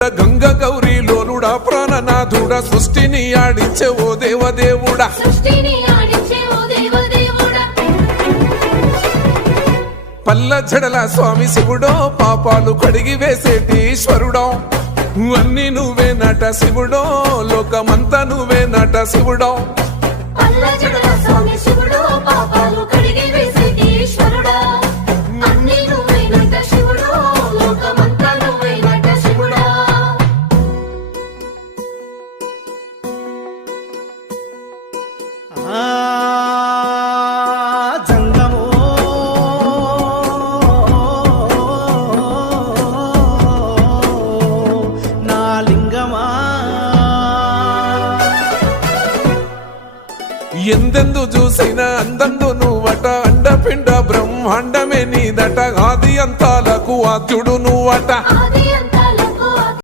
గంగ గౌరీ లోలుడా ప్రాణనాథుడా సృష్టిని ఆడించే ఓ దేవదేవుడా పల్ల జడల స్వామి శివుడో పాపాలు కడిగి వేసేటి ఈశ్వరుడో అన్ని నువ్వే నట శివుడో లోకమంతా నువ్వే నట శివుడో ఎందెందు చూసిన అందందు నువ్వట అండపిండ బ్రహ్మాండమే నీదట ఆది అంతాలకు ఆద్యుడు నువ్వట